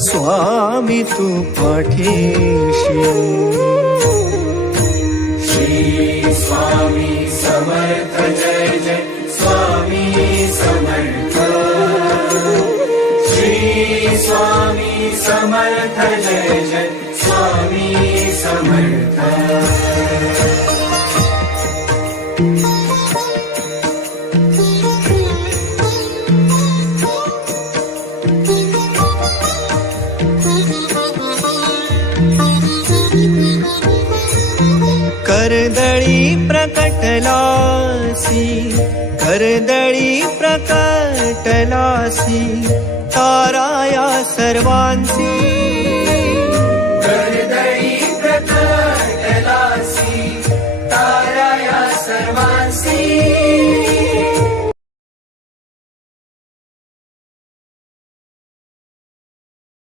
स्वामी तू पाठीशी. श्री स्वामी समर्थ जय जय स्वामी समर्थ. श्री स्वामी समर्थ जय जय स्वामी समर्थ. कर्दळी प्रकटलासी, कर्दळी प्रकटलासी, ताराया सर्वांसी